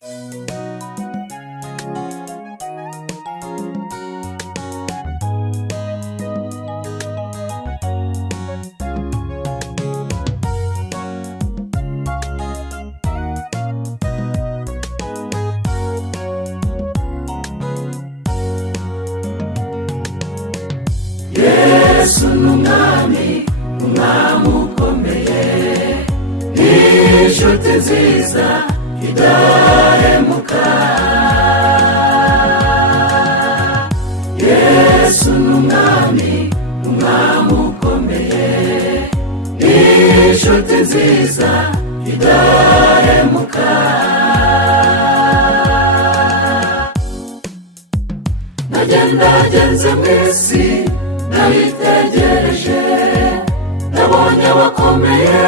Yesu n'umwami ukomeye, n'inshuti nziza idahemuka. Yesu n'umwami ukomeye, n'inshuti nziza idahemuka. Nagendagenze mw'isi nabitegereje, nabonye abakomeye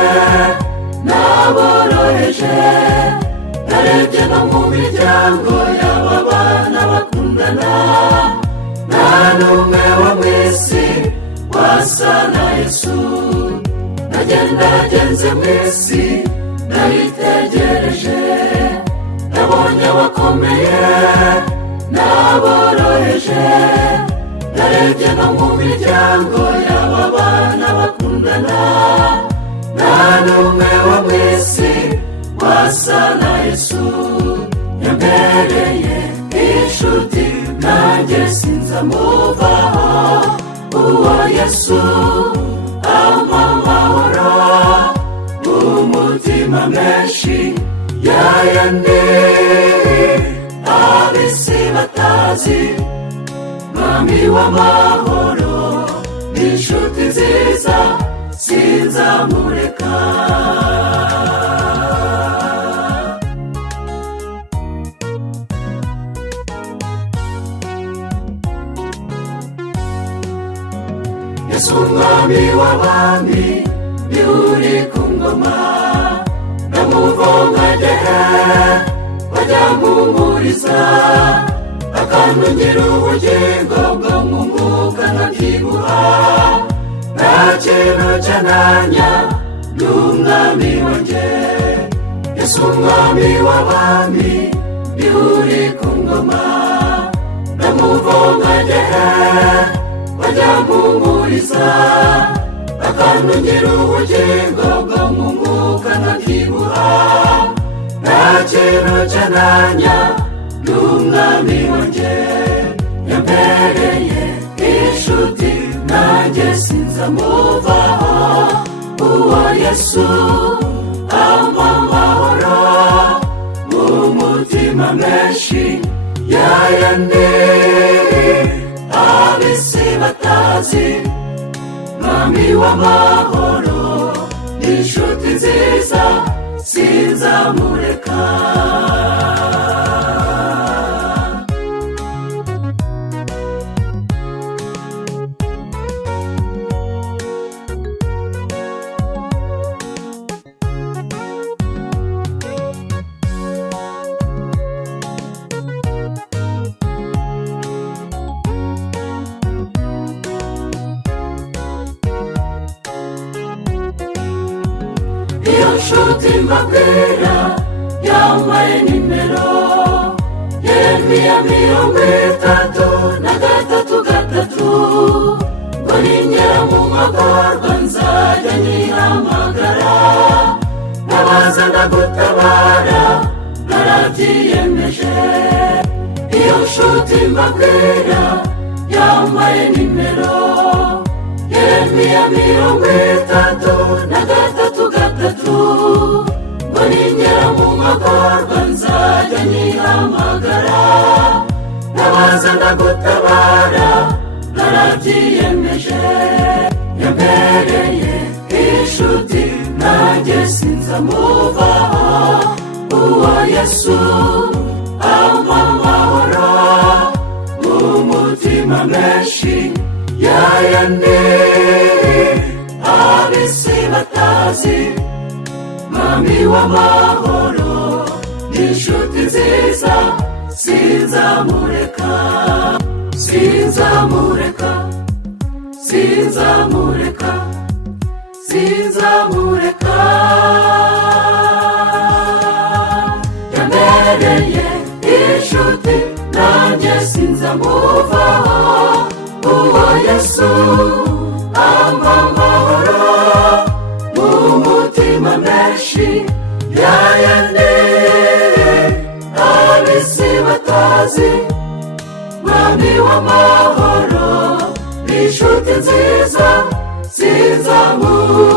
n'aboroheje, narebye no mu miryango y'aba bana bakundana, nta n'umwe wo mw'isi wasa na Yesu. Nagendagenze mw'isi nabitegereje, nabonye abakomeye n'aboroheje, narebye no mu miryango y'aba bana bakundana, nta n'umwe wo mw'isi wasa na Yesu. Yambereye inshuti nanjye sinzamuvaho, uwo Yesu ampa amahoro mu mutima menshi, yayandi ab'isi batazi. Mwami w'amahoro n'inshuti nziza sinzamureka. Yesu umwami w'abami niwe uri ku ngoma, ndamuvoma ngehe bajya mumpuriza, akanongera ubugingo bwo mu mwuka nkabyibuha. Nta kintu cyananya n'umwami wanjye. Yesu umwami w'abami niwe uri ku ngoma, ndamuvoma ngehe bajya mumpuriza, akanongera ubugingo bwo mu mwuka nkabyibuha. Nta kintu cyananya n'umwami wanjye. Yambereye inshuti nanjye sinzamuvaho, uwo Yesu ampa amahoro mu mutima menshi, yayandi ab'isi batazi. Mwami w'amahoro n'inshuti nziza sinzamureka. Iyo nshuti mbabwira yampaye nimero, Yeremiya 33:3, ngo ningera mu magorwa nzajya nyihamagara, nabaza ndagutabara narabyiyemeje. Iyo nshuti mbabwira yampaye nimero, Yeremiya 33:3, ngo ningera mu magorwa nzajya nyihamagara, nabaza ndagutabara narabyiyemeje. Yambereye inshuti nanjye sinzamuvaho, uwo Yesu ampa amahoro mu mutima menshi, yayandi ab'isi batazi. Mwami w'amahoro n'inshuti nziza sinzamureka. Sinzamureka, sinzamureka, sinzamureka. Yambereye yambereye inshuti nanjye sinzamuvaho. Uwo Yesu ampa amahoro mu mutima menshi, yayandi ab'isi batazi. Mwami w'amahoro, inshuti nziza sinzamuvaho.